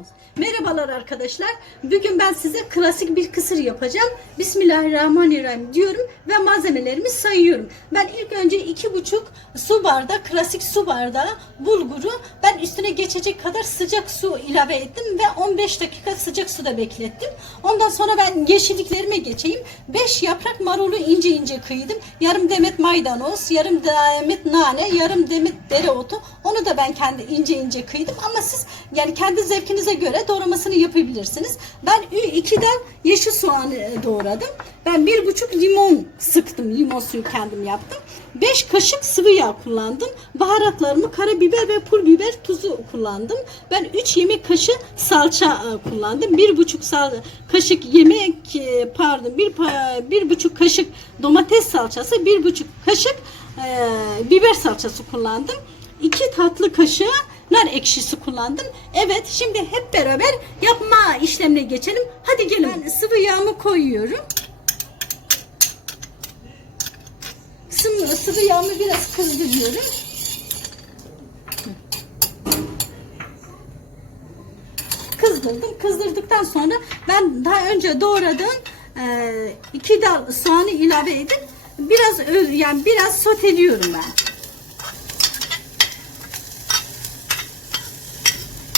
başlıyoruz. Merhabalar arkadaşlar. Bugün ben size klasik bir kısır yapacağım. Bismillahirrahmanirrahim diyorum ve malzemelerimi sayıyorum. Ben ilk önce iki buçuk su bardağı, klasik su bardağı bulguru ben üstüne geçecek kadar sıcak su ilave ettim ve 15 dakika sıcak suda beklettim. Ondan sonra ben yeşilliklerime geçeyim. 5 yaprak marulu ince ince kıydım. Yarım demet maydanoz, yarım demet nane, yarım demet dereotu. Onu da ben kendi ince ince kıydım ama siz yani kendi zevkinize göre doğramasını yapabilirsiniz. Ben 2 dal yeşil soğanı e, doğradım. Ben bir buçuk limon sıktım. Limon suyu kendim yaptım. 5 kaşık sıvı yağ kullandım. Baharatlarımı karabiber ve pul biber tuzu kullandım. Ben 3 yemek kaşığı salça e, kullandım. 1,5 sal kaşık yemek e, pardon bir pa- bir buçuk kaşık domates salçası, 1,5 kaşık e, biber salçası kullandım. 2 tatlı kaşığı nar ekşisi kullandım. Evet şimdi hep beraber yapma işlemine geçelim. Hadi gelin. Ben sıvı yağımı koyuyorum. Sıvı, sıvı yağımı biraz kızdırıyorum. Kızdırdım. Kızdırdıktan sonra ben daha önce doğradığım e, iki dal soğanı ilave edip biraz yani biraz soteliyorum ben.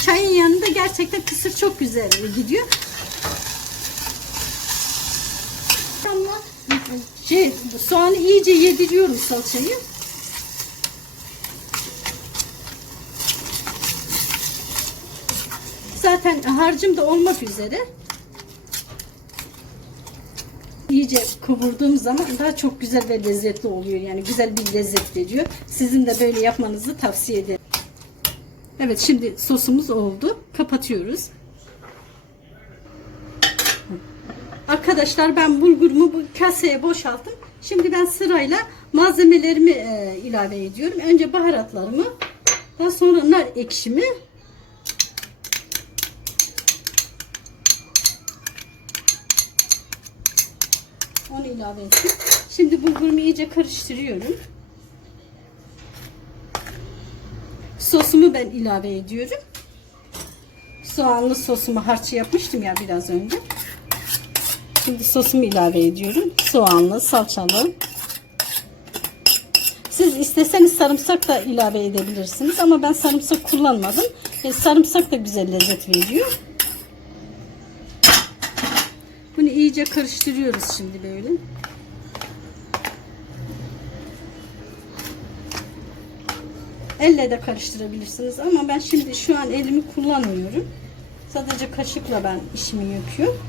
Çayın yanında gerçekten kısır çok güzel gidiyor. Ama şey, soğanı iyice yediriyorum salçayı. Zaten harcım da olmak üzere. İyice kavurduğum zaman daha çok güzel ve lezzetli oluyor. Yani güzel bir lezzet veriyor. Sizin de böyle yapmanızı tavsiye ederim. Evet şimdi sosumuz oldu. Kapatıyoruz. Arkadaşlar ben bulgurumu bu kaseye boşalttım. Şimdi ben sırayla malzemelerimi e, ilave ediyorum. Önce baharatlarımı, daha sonra nar ekşimi, onu ilave ettim. Şimdi bulgurumu iyice karıştırıyorum. Sosumu ben ilave ediyorum. Soğanlı sosumu harç yapmıştım ya biraz önce. Şimdi sosumu ilave ediyorum. Soğanlı, salçalı. Siz isteseniz sarımsak da ilave edebilirsiniz ama ben sarımsak kullanmadım. E, sarımsak da güzel lezzet veriyor. Bunu iyice karıştırıyoruz şimdi böyle. Elle de karıştırabilirsiniz ama ben şimdi şu an elimi kullanmıyorum. Sadece kaşıkla ben işimi yapıyorum.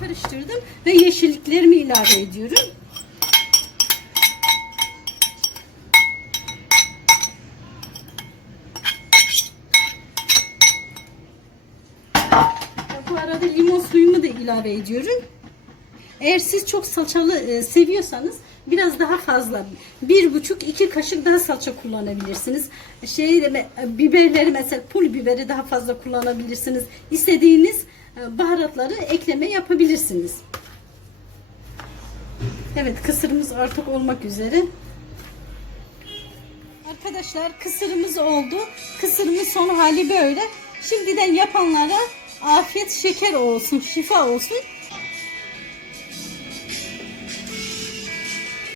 Karıştırdım ve yeşilliklerimi ilave ediyorum. Arada limon suyumu da ilave ediyorum. Eğer siz çok salçalı e, seviyorsanız biraz daha fazla bir buçuk iki kaşık daha salça kullanabilirsiniz. Şey biberleri mesela pul biberi daha fazla kullanabilirsiniz. İstediğiniz e, baharatları ekleme yapabilirsiniz. Evet kısırımız artık olmak üzere. Arkadaşlar kısırımız oldu. Kısırımın son hali böyle. Şimdiden yapanlara afiyet şeker olsun, şifa olsun.